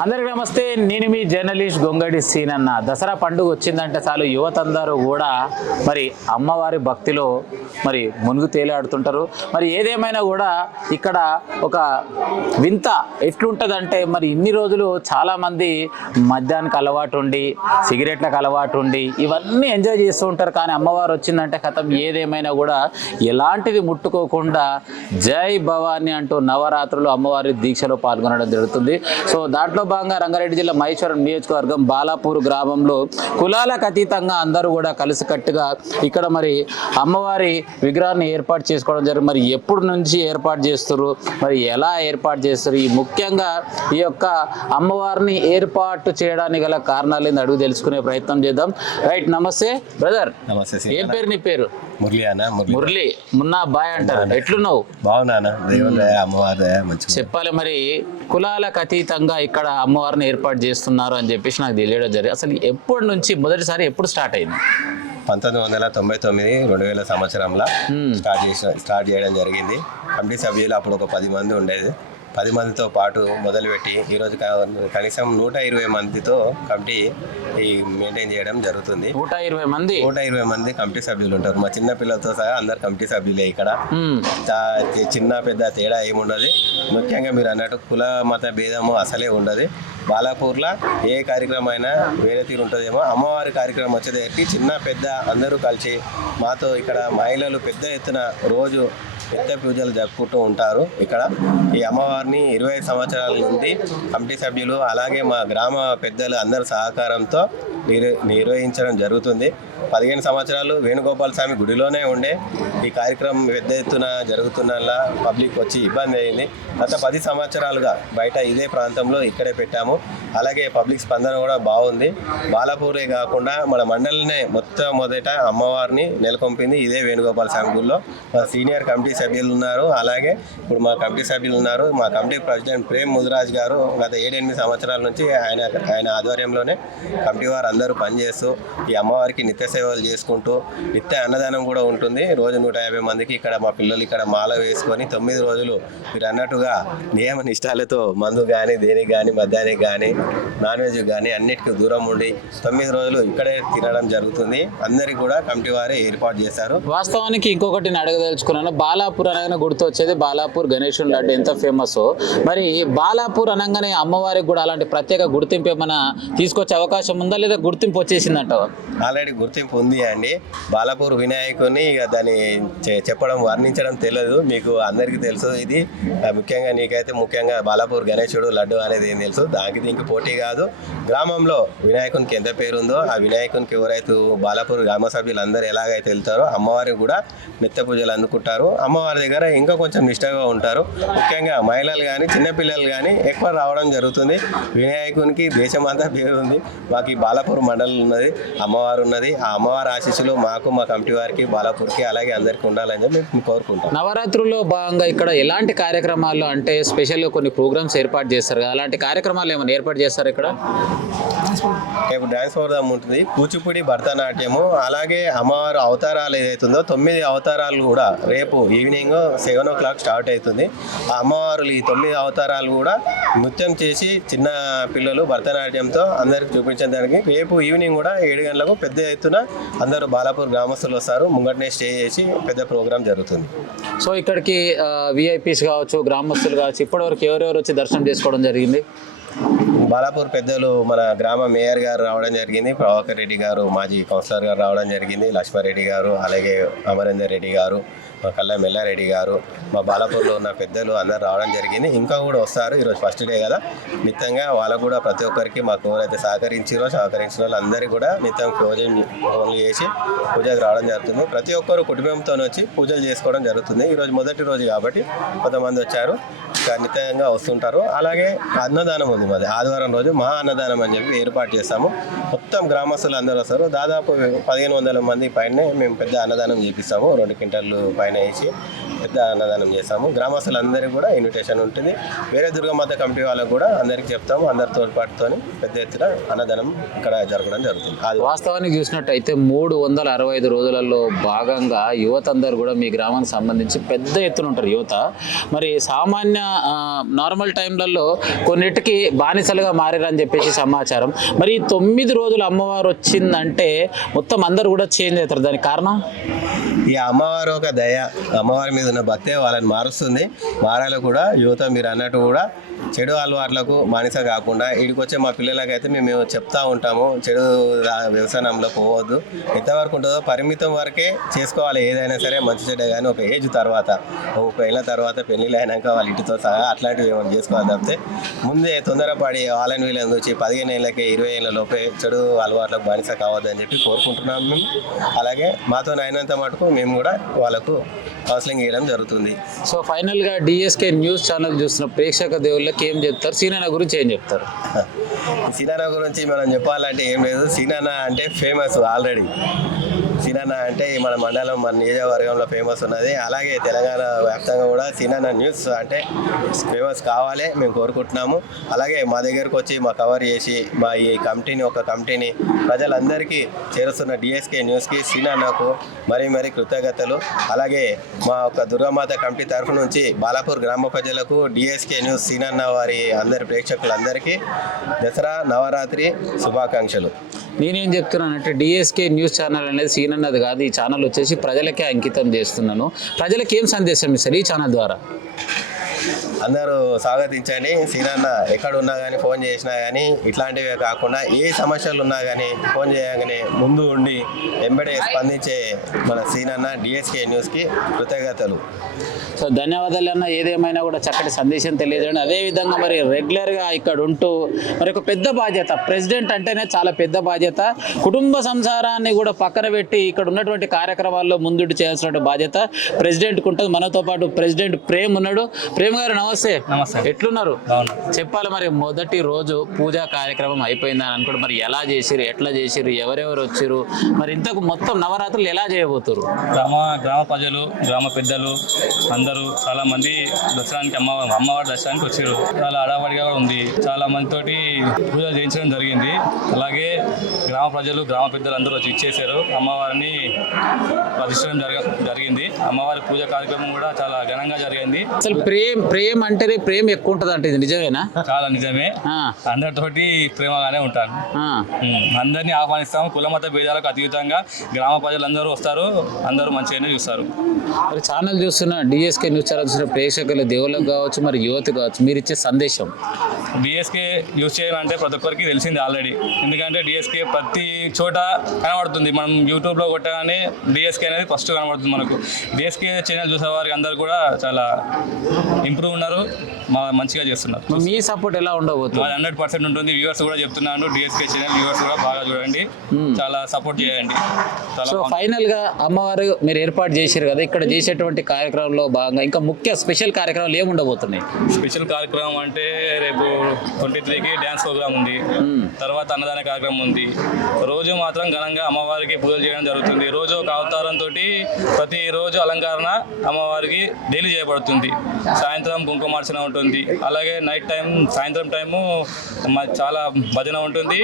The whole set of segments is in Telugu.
అందరికీ నమస్తే. నేను మీ జర్నలిస్ట్ గొంగడి సీనన్న. దసరా పండుగ వచ్చిందంటే చాలు యువత అందరూ కూడా మరి అమ్మవారి భక్తిలో మరి మునుగు తేలాడుతుంటారు. మరి ఏదేమైనా కూడా ఇక్కడ ఒక వింత ఎట్లుంటుందంటే మరి ఇన్ని రోజులు చాలామంది మద్యానికి అలవాటు ఉండి సిగరెట్లకు అలవాటు ఉండి ఇవన్నీ ఎంజాయ్ చేస్తూ ఉంటారు. కానీ అమ్మవారు వచ్చిందంటే కథం ఏదేమైనా కూడా ఎలాంటిది ముట్టుకోకుండా జై భవాని అంటూ నవరాత్రులు అమ్మవారి దీక్షలో పాల్గొనడం జరుగుతుంది. సో దాంట్లో భాగంగా రంగారెడ్డి జిల్లా మహేశ్వరం నియోజకవర్గం బాలాపూర్ గ్రామంలో కులాలకు అతీతంగా అందరూ కూడా కలిసికట్టుగా ఇక్కడ మరి అమ్మవారి విగ్రహాన్ని ఏర్పాటు చేసుకోవడం జరిగింది. మరి ఎప్పుడు నుంచి ఏర్పాటు చేస్తారు, మరి ఎలా ఏర్పాటు చేస్తారు, ఈ ముఖ్యంగా ఈ యొక్క అమ్మవారిని ఏర్పాటు చేయడానికి గల కారణాలు ఏంది అడుగు తెలుసుకునే ప్రయత్నం చేద్దాం. రైట్, నమస్తే బ్రదర్. నమస్తే. ఏం పేరు నీ పేరు? మురళి అన్న. మురళి మున్నా బాయ్ అంటారు. ఎట్లున్నావు? బాగున్నా. దేవుని అమ్మవారి మంచి చెప్పాలి. మరి కులాలకు అతీతంగా ఇక్కడ అమ్మవారిని ఏర్పాటు చేస్తున్నారు అని చెప్పేసి నాకు తెలియడం జరిగింది. అసలు ఎప్పటి నుంచి మొదటిసారి ఎప్పుడు స్టార్ట్ అయింది? 1999 2000 సంవత్సరంలో స్టార్ట్ చేయడం జరిగింది. కమిటీ సభ్యులు అప్పుడు ఒక 10 మంది ఉండేది. 10 మందితో పాటు మొదలుపెట్టి ఈరోజు కనీసం 120 మందితో కమిటీ మెయింటైన్ చేయడం జరుగుతుంది. 120 మంది కమిటీ సభ్యులు ఉంటారు. మా చిన్న పిల్లలతో సహా అందరు కమిటీ సభ్యులే. ఇక్కడ చిన్న పెద్ద తేడా ఏముండదు. ముఖ్యంగా మీరు అన్నట్టు కుల మత భేదము అసలే ఉండదు. బాలాపూర్లో ఏ కార్యక్రమం అయినా వేరే తీరు ఉంటుందేమో, అమ్మవారి కార్యక్రమం వచ్చేసరికి చిన్న పెద్ద అందరూ కలిసి మాతో ఇక్కడ మహిళలు పెద్ద ఎత్తున రోజు పెద్ద పూజలు జరుపుకుంటూ ఉంటారు. ఇక్కడ ఈ అమ్మవారిని 25 సంవత్సరాల నుండి కమిటీ సభ్యులు అలాగే మా గ్రామ పెద్దలు అందరి సహకారంతో నిర్వహించడం జరుగుతుంది. 15 సంవత్సరాలు వేణుగోపాల స్వామి గుడిలోనే ఉండే ఈ కార్యక్రమం పెద్ద ఎత్తున జరుగుతున్నలా పబ్లిక్ వచ్చి ఇబ్బంది అయింది. గత 10 సంవత్సరాలుగా బయట ఇదే ప్రాంతంలో ఇక్కడే పెట్టాము. అలాగే పబ్లిక్ స్పందన కూడా బాగుంది. బాలాపూరే కాకుండా మన మండలినే మొదట అమ్మవారిని నెలకొంపింది ఇదే వేణుగోపాల స్వామి గుడిలో. మా సీనియర్ కమిటీ సభ్యులు ఉన్నారు, అలాగే ఇప్పుడు మా కమిటీ సభ్యులు ఉన్నారు. మా కమిటీ ప్రెసిడెంట్ ప్రేమ్ ముదిరాజ్ గారు గత 7-8 సంవత్సరాల నుంచి ఆయన ఆధ్వర్యంలోనే కమిటీ వారు అందరూ పనిచేస్తూ ఈ అమ్మవారికి నిత్య సేవలు చేసుకుంటూ నిత్య అన్నదానం కూడా ఉంటుంది. రోజు 150 మందికి ఇక్కడ మా పిల్లలు ఇక్కడ మాల వేసుకొని 9 రోజులు మీరు అన్నట్టుగా నియమ నిష్టాలతో మందు కానీ దేనికి కానీ మద్యానికి కానీ నాన్ వెజ్ కానీ అన్నిటికీ దూరం ఉండి 9 రోజులు ఇక్కడే తినడం జరుగుతుంది. అందరికీ కూడా కమిటీ వారే ఏర్పాటు చేశారు. వాస్తవానికి ఇంకొకటి అడగదలుచుకున్నాను. బాలాపూర్ అనగానే గుర్తు వచ్చేది బాలాపూర్ గణేశుని లడ్డు ఎంత ఫేమస్. మరి బాలాపూర్ అనగానే అమ్మవారికి కూడా అలాంటి ప్రత్యేక గుర్తింపు ఏమైనా తీసుకొచ్చే అవకాశం ఉందా, లేదా గుర్తింపు వచ్చేసిందంటావా? ఆల్రెడీ గుర్తింపు ఉంది అండి. బాలాపూర్ వినాయకుని ఇక దాన్ని చెప్పడం వర్ణించడం తెలియదు, మీకు అందరికీ తెలుసు. ఇది ముఖ్యంగా బాలాపూర్ గణేశుడు లడ్డు అనేది ఏం తెలుసు. దీనికి పోటీ కాదు. గ్రామంలో వినాయకునికి ఎంత పేరు ఉందో ఆ వినాయకునికి ఎవరైతే బాలాపూర్ గ్రామ సభ్యులు అందరూ ఎలాగైతే వెళ్తారో అమ్మవారికి కూడా నిత్య పూజలు అందుకుంటారు. అమ్మవారి దగ్గర ఇంకా కొంచెం నిష్టగా ఉంటారు. ముఖ్యంగా మహిళలు కానీ చిన్నపిల్లలు కానీ ఎక్కువ రావడం జరుగుతుంది. వినాయకునికి దేశమంతా పేరు ఉంది. మాకు ఈ బాలాపూర్ మండలం ఉన్నది, అమ్మవారు ఉన్నది. ఆ అమ్మవారి ఆశీస్సులు మాకు మా కమిటీ వారికి బాలాపూర్కి అలాగే అందరికీ ఉండాలని చెప్పి మేము కోరుకుంటాం. నవరాత్రుల్లో భాగంగా ఇక్కడ ఎలాంటి కార్యక్రమాలు అంటే స్పెషల్గా కొన్ని ప్రోగ్రామ్స్ ఏర్పాటు చేస్తారు కదా, అలాంటి కార్యక్రమాలు ఏమైనా ఏర్పాటు చేస్తారు ఇక్కడ? రేపు డ్యాన్స్ ప్రోగ్రామ్ ఉంటుంది, కూచిపూడి, భరతనాట్యము, అలాగే అమ్మవారు అవతారాలు ఏదైతుందో 9 అవతారాలు కూడా రేపు ఈవినింగ్ 7 o'clock స్టార్ట్ అవుతుంది. ఆ అమ్మవారు ఈ 9 అవతారాలు కూడా నృత్యం చేసి చిన్న పిల్లలు భరతనాట్యంతో అందరికి చూపించడానికి రేపు ఈవినింగ్ కూడా 7 గంటలకు పెద్ద ఎత్తున అందరూ బాలాపూర్ గ్రామస్తులు వస్తారు. ముంగటనే స్టే చేసి పెద్ద ప్రోగ్రామ్ జరుగుతుంది. సో ఇక్కడికి విఐపీస్ కావచ్చు, గ్రామస్తులు కావచ్చు, ఇప్పటివరకు ఎవరెవరు వచ్చి దర్శనం చేసుకోవడం జరిగింది? బాలాపూర్ పెద్దలు మన గ్రామ మేయర్ గారు రావడం జరిగింది, ప్రభాకర్ రెడ్డి గారు మాజీ కౌన్సిలర్ గారు రావడం జరిగింది, లక్ష్మారెడ్డి గారు, అలాగే అమరేందర్ రెడ్డి గారు, మా కల్లా మెల్లారెడ్డి గారు, మా బాలాపూర్లో ఉన్న పెద్దలు అందరూ రావడం జరిగింది. ఇంకా కూడా వస్తారు. ఈరోజు ఫస్ట్ డే కదా, నిత్యంగా వాళ్ళకు కూడా ప్రతి ఒక్కరికి మాకు ఎవరైతే సహకరించిన వాళ్ళు అందరికీ కూడా నిత్యం పూజలు చేసి పూజకు రావడం జరుగుతుంది. ప్రతి ఒక్కరు కుటుంబంతో వచ్చి పూజలు చేసుకోవడం జరుగుతుంది. ఈరోజు మొదటి రోజు కాబట్టి కొంతమంది వచ్చారు, నిత్యంగా వస్తుంటారు. అలాగే అన్నదానం ఉంది మాది. ఆదివారం రోజు మహా అన్నదానం అని చెప్పి ఏర్పాటు చేస్తాము. మొత్తం గ్రామస్తులు అందరూ వస్తారు. దాదాపు 1500 మంది పైన మేము పెద్ద అన్నదానం చేపిస్తాము. 2 క్వింటాలు పైన వేసి పెద్ద అన్నదానం చేస్తాము. గ్రామస్తులందరికీ కూడా ఇన్విటేషన్ ఉంటుంది. వేరే దుర్గమాత కమిటీ వాళ్ళకు కూడా అందరికీ చెప్తాము. అందరి తోడ్పాటుతో పెద్ద ఎత్తున అన్నదానం ఇక్కడ జరగడం జరుగుతుంది. అది వాస్తవానికి చూసినట్టయితే 365 రోజులలో భాగంగా యువత అందరూ కూడా మీ గ్రామానికి సంబంధించి పెద్ద ఎత్తున ఉంటారు యువత. మరి సామాన్య నార్మల్ టైంలలో కొన్నిటికి బానిసలుగా మారారని చెప్పేసి సమాచారం. మరి 9 రోజులు అమ్మవారు వచ్చిందంటే మొత్తం అందరూ కూడా చేంజ్ అవుతారు. దానికి కారణం ఈ అమ్మవారు ఒక దయ, అమ్మవారి మీద ఉన్న భక్తే వాళ్ళని మారుస్తుంది. మారాలి కూడా యువత మీరు అన్నట్టు కూడా చెడు అలవాట్లకు బానిస కాకుండా ఇక్కడికి వచ్చే మా పిల్లలకైతే మేము చెప్తా ఉంటాము, చెడు వ్యవసాయంలో పోవద్దు, ఎంతవరకు ఉంటుందో పరిమితం వరకే చేసుకోవాలి. ఏదైనా సరే మంచి చెడ్డ కానీ ఒక ఏజ్ తర్వాత 30 ఏళ్ళ తర్వాత పెళ్ళిళ్ళు అయినాక వాళ్ళ ఇంటితో సహా అట్లాంటివి ఏమైనా చేసుకోవాలి తప్పితే ముందే తొందరపడి వాళ్ళని వీళ్ళని వచ్చి 15 ఏళ్ళకి 20 ఏళ్ళ లోపే చెడు అలవాట్లకు బానిస కావద్దని చెప్పి కోరుకుంటున్నాము మేము. అలాగే మాతో అయినంత మటుకు మేము కూడా వాళ్ళకు కౌన్సిలింగ్ చేయడం జరుగుతుంది. సో ఫైనల్గా డిఎస్కే న్యూస్ ఛానల్ చూస్తున్న ప్రేక్షక దేవుళ్ళకి ఏం చెప్తారు? సీనన్న గురించి ఏం చెప్తారు? సీనన్న గురించి మనం చెప్పాలంటే ఏం లేదు. సీనన్న అంటే ఫేమస్ ఆల్రెడీ. సీనన్న అంటే మన మండలం మన నియోజకవర్గంలో ఫేమస్ ఉన్నది. అలాగే తెలంగాణ వ్యాప్తంగా కూడా సీనన్న న్యూస్ అంటే ఫేమస్ కావాలి మేము కోరుకుంటున్నాము. అలాగే మా దగ్గరకు వచ్చి మా కవర్ చేసి మా ఈ కమిటీని ప్రజలందరికీ చేరుస్తున్న డిఎస్కే న్యూస్కి సీనన్నకు మరీ కృతజ్ఞతలు. అలాగే మా ఒక దుర్గామాత కమిటీ తరఫు నుంచి బాలాపూర్ గ్రామ ప్రజలకు డిఎస్కే న్యూస్ సీనన్న వారి అందరి ప్రేక్షకులందరికీ దసరా నవరాత్రి శుభాకాంక్షలు. నేనేం చెప్తున్నానంటే డిఎస్కే న్యూస్ ఛానల్ అనేది సీనన్నది కాదు. ఈ ఛానల్ వచ్చేసి ప్రజలకే అంకితం చేస్తున్నాను. ప్రజలకు ఏం సందేశం ఇస్తారు ఈ ఛానల్ ద్వారా? అందరూ స్వాగతించండి. సీనన్న ఎక్కడున్నా కానీ ఫోన్ చేసినా కానీ ఇట్లాంటివే కాకుండా ఏ సమస్యలు ఉన్నా కానీ ఫోన్ చేయగానే ముందు ఉండి వెంబడే స్పందించే మన సీనన్న డిఎస్కే న్యూస్కి కృతజ్ఞతలు. సో ధన్యవాదాలు అన్న. ఏదేమైనా కూడా చక్కటి సందేశం తెలియజేయండి. అదేవిధంగా మరి రెగ్యులర్గా ఇక్కడ ఉంటూ మరి ఒక పెద్ద బాధ్యత, ప్రెసిడెంట్ అంటేనే చాలా పెద్ద బాధ్యత. కుటుంబ సంసారాన్ని కూడా పక్కన పెట్టి ఇక్కడ ఉన్నటువంటి కార్యక్రమాల్లో ముందుండి చేయాల్సిన బాధ్యత ప్రెసిడెంట్కి ఉంటుంది. మనతో పాటు ప్రెసిడెంట్ ప్రేమ్ ఉన్నాడు. ప్రేమ్ గారు నమస్తే. నమస్తే. ఎట్లున్నారు? చెప్పాలి మరి మొదటి రోజు పూజా కార్యక్రమం అయిపోయిందని అనుకోండి. మరి ఎలా చేసిరు, ఎట్లా చేసిరు, ఎవరెవరు వచ్చారు, మరి ఇంతకు మొత్తం నవరాత్రులు ఎలా చేయబోతున్నారు? గ్రామ ప్రజలు, గ్రామ పెద్దలు అందరూ చాలా మంది దసరానికి అమ్మవారి దర్శనానికి వచ్చారు. చాలా హడావడిగా కూడా ఉంది. చాలా మందితోటి పూజ చేయించడం జరిగింది. అలాగే గ్రామ ప్రజలు, గ్రామ పెద్దలు అందరూ వచ్చి ఇచ్చేసారు. అమ్మవారిని ప్రతిష్ఠించడం జరిగింది. అమ్మవారి పూజ కార్యక్రమం కూడా చాలా ఘనంగా జరిగింది. అసలు ప్రేమ అంటేనే ప్రేమ ఎక్కువ ఉంటుంది అంటే ఇది నిజమేనా? చాలా నిజమే. అందరితోటి ప్రేమగానే ఉంటాను. అందరినీ ఆహ్వానిస్తాము. కులమత భేదాలకు అతీతంగా గ్రామ ప్రజలందరూ వస్తారు. అందరూ మంచిగానే చూస్తారు. మరి ఛానల్ చూస్తున్న డిఎస్కే న్యూస్ ఛానల్ చూసిన ప్రేక్షకులు, దేవుళ్ళకు కావచ్చు, మరి యువత కావచ్చు, మీరు ఇచ్చే సందేశం? డిఎస్కే యూజ్ చేయాలంటే ప్రతి ఒక్కరికి తెలిసింది ఆల్రెడీ. ఎందుకంటే డిఎస్కే ప్రతి చోట కనబడుతుంది. మనం యూట్యూబ్లో కొట్టగానే డిఎస్కే అనేది ఫస్ట్ కనబడుతుంది మనకు. డిఎస్కే ఛానల్ చూసే వారికి అందరు కూడా చాలా ఇంప్రూవ్ ఉన్నారు, మంచిగా చేస్తున్నారు. మీ సపోర్ట్ ఎలా ఉండబోతుంది? 100% ఉంటుంది. వ్యూవర్స్ కూడా చెప్తున్నాను, డిఎస్కే ఛానల్ వ్యూవర్స్ కూడా బాగా చూడండి, చాలా సపోర్ట్ చేయండి. సో ఫైనల్ గా అమ్మవారు మీరు ఏర్పాటు చేశారు కదా, ఇక్కడ చేసేటువంటి కార్యక్రమంలో భాగంగా ఇంకా ముఖ్య స్పెషల్ కార్యక్రమాలు ఏమి ఉండబోతున్నాయి? స్పెషల్ కార్యక్రమం అంటే రేపు 23కి డ్యాన్స్ ప్రోగ్రామ్ ఉంది, తర్వాత అన్నదాన కార్యక్రమం ఉంది. రోజు మాత్రం ఘనంగా అమ్మవారికి పూజలు చేయడం జరుగుతుంది. రోజు ఒక అవతారంతో ప్రతిరోజు అలంకరణ అమ్మవారికి డైలీ చేయబడుతుంది. సాయంత్రం కుంకుమార్చన ఉంటుంది. అలాగే నైట్ టైం, సాయంత్రం టైము చాలా భజన ఉంటుంది.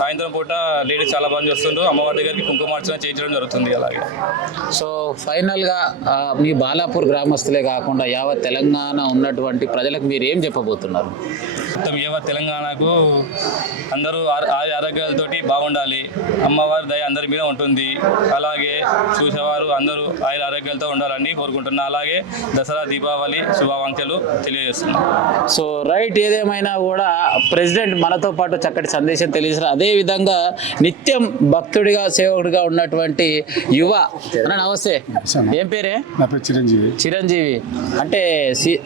సాయంత్రం పూట లేడీస్ చాలా మంది వస్తుంటారు. అమ్మవారి దగ్గరికి కుంకుమార్చన చేయించడం జరుగుతుంది. అలాగే సో ఫైనల్గా మీ బాలాపూర్ గ్రామస్తులే కాకుండా యావత్ తెలంగాణ ఉన్నటువంటి ప్రజలకు మీరు ఏం చెప్పబోతున్నారు? మొత్తం యావత్ తెలంగాణకు అందరూ ఆరోగ్యాలతోటి బాగుండాలి. అమ్మవారి దయ అందరి మీద ఉంటుంది. అలాగే చూసేవారు అందరూ ఆరోగ్యాలతో ఉండాలని కోరుకుంటున్నా. అలాగే దసరా దీపావళి శుభాకాంక్షలు తెలియజేస్తున్నాం. సో రైట్, ఏదేమైనా కూడా ప్రెసిడెంట్ మనతో పాటు చక్కటి సందేశం తెలియజేస్తారు. అదేవిధంగా నిత్యం భక్తుడిగా సేవకుడిగా ఉన్నటువంటి యువ అన్న, నమస్తే. ఏం పేరే? నా పేరు చిరంజీవి. చిరంజీవి అంటే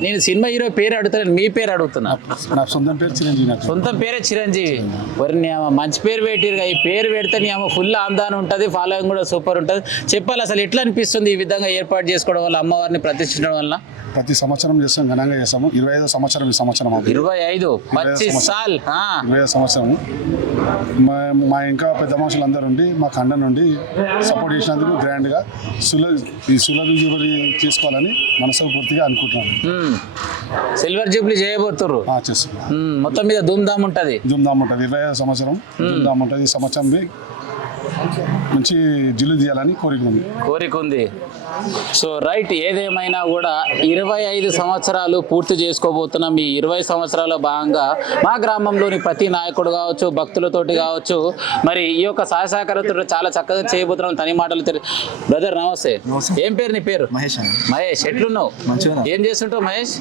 నేను సినిమా హీరో పేరు అడుగుతాను, మీ పేరు అడుగుతున్నా. నా సొంతం పేరు చిరంజీవి నాకు. సొంతం పేరే చిరంజీవి. వరిని మంచి పేరు పెట్టిరుగా, ఈ పేరు పెడితే నీ ఫుల్ ఆందాన్ ఉంటుంది, ఫాలోయింగ్ కూడా సూపర్ ఉంటుంది. చెప్పాలి అసలు ఎట్లా అనిపిస్తుంది ఈ విధంగా ఏర్పాటు చేసుకోవడం వల్ల, అమ్మవారిని ప్రతిష్ఠించడం వల్ల? ప్రతి సంవత్సరం చేస్తాం, ఘనంగా చేస్తాము. 25వ సంవత్సరం ఈ సంవత్సరం మాకు. 25 25 సాల్ 25వ సంవత్సరం. మా ఇంకా పెద్ద మనుషులు అందరూ ఉండి మాకు అండ నుండి సపోర్ట్ చేసినందుకు గ్రాండ్గా ఈ సులభ జూబిలీ చేసుకోవాలని మనస్ఫూర్తిగా అనుకుంటున్నాను. సిల్వర్ జూబ్లీ చేయబోతుర్రు. చేస్తున్నాం. మొత్తం మీద ధూమ్ధామ్ ఉంటుంది. ధూమ్ధామ్ ఉంటుంది. 25వ సంవత్సరం ధూమ్ధామ్ ఉంటుంది. ఈ సంవత్సరం మంచి జిల్లు తీయాలని కోరిక ఉంది. సో రైట్, ఏదేమైనా కూడా 25 సంవత్సరాలు పూర్తి చేసుకోబోతున్నాం. ఈ 20 సంవత్సరాల భాగంగా మా గ్రామంలోని ప్రతి నాయకుడు కావచ్చు, భక్తులతోటి కావచ్చు, మరి ఈ యొక్క సహకారంతో చాలా చక్కగా చేయబోతున్నాం. తని మాటలు బ్రదర్ నమస్తే. ఏం పేరు నీ పేరు? మహేష్. మహేష్, ఎట్లున్నావు? ఏం చేస్తుంటావు మహేష్?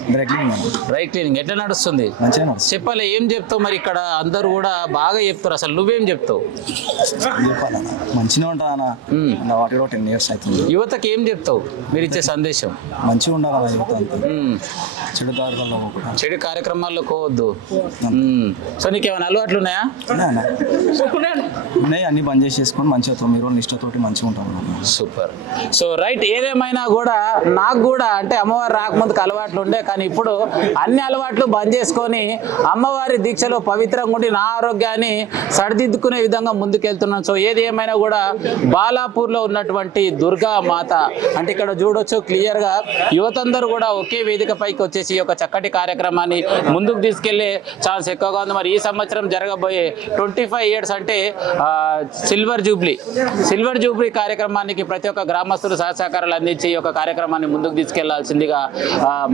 డ్రై క్లీనింగ్ ఎట్లా నడుస్తుంది? చెప్పాలి, ఏం చెప్తావు? మరి ఇక్కడ అందరూ కూడా బాగా చెప్తారు, అసలు నువ్వేం చెప్తావు? మంచిగా ఉంటా అన్న, వాటి 10 years అవుతుంది. యువతకి ఏం చెప్తావు? మీరు ఇచ్చే సందేశం? మంచిగా ఉండాలి యువత అంతా. చెడు కార్యక్రమాల్లో పోవద్దు. సో నీకు ఏమైనా అలవాట్లు ఉన్నాయా? ఉన్నాయి, అన్ని బంద్ చేసేసుకొని మంచిగా 9 రోజులు నిష్టతోటి మంచిగా ఉంటాం. సూపర్. సో రైట్, ఏదేమైనా కూడా నాకు కూడా అంటే అమ్మవారు రాకముందుకు అలవాట్లు ఉండే, కానీ ఇప్పుడు అన్ని అలవాట్లు బంద్ చేసుకొని అమ్మవారి దీక్షలో పవిత్రంగా ఉండి నా ఆరోగ్యాన్ని సరిదిద్దుకునే విధంగా ముందుకెళ్తున్నాను. సో ఏది ఏమైనా కూడా బాలాపూర్లో ఉన్నటువంటి దుర్గా మాత అంటే ఇక్కడ చూడొచ్చు క్లియర్గా యువతందరూ కూడా ఒకే వేదిక పైకి వచ్చేసి ఒక చక్కటి కార్యక్రమాన్ని ముందుకు తీసుకెళ్లే ఛాన్స్ ఎక్కువగా ఉంది. మరి ఈ సంవత్సరం జరగబోయే 25 years అంటే సిల్వర్ జూబ్లీ కార్యక్రమానికి ప్రతి ఒక్క గ్రామస్తులు సహకారాలు అందించి ఒక కార్యక్రమాన్ని ముందుకు తీసుకెళ్లాల్సిందిగా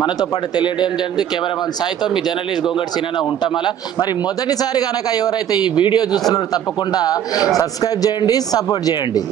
మనతో పాటు తెలియడం జరిగింది. కెమెరామెన్ సాయితో మీ జర్నలిస్ట్ గొంగడి సీనన్న ఉంటామలా. మరి మొదటిసారి కనుక ఎవరైతే ఈ వీడియో చూస్తున్నారో తప్పకుండా సబ్స్క్రైబ్ చేయండి, సపోర్ట్ చేయండి.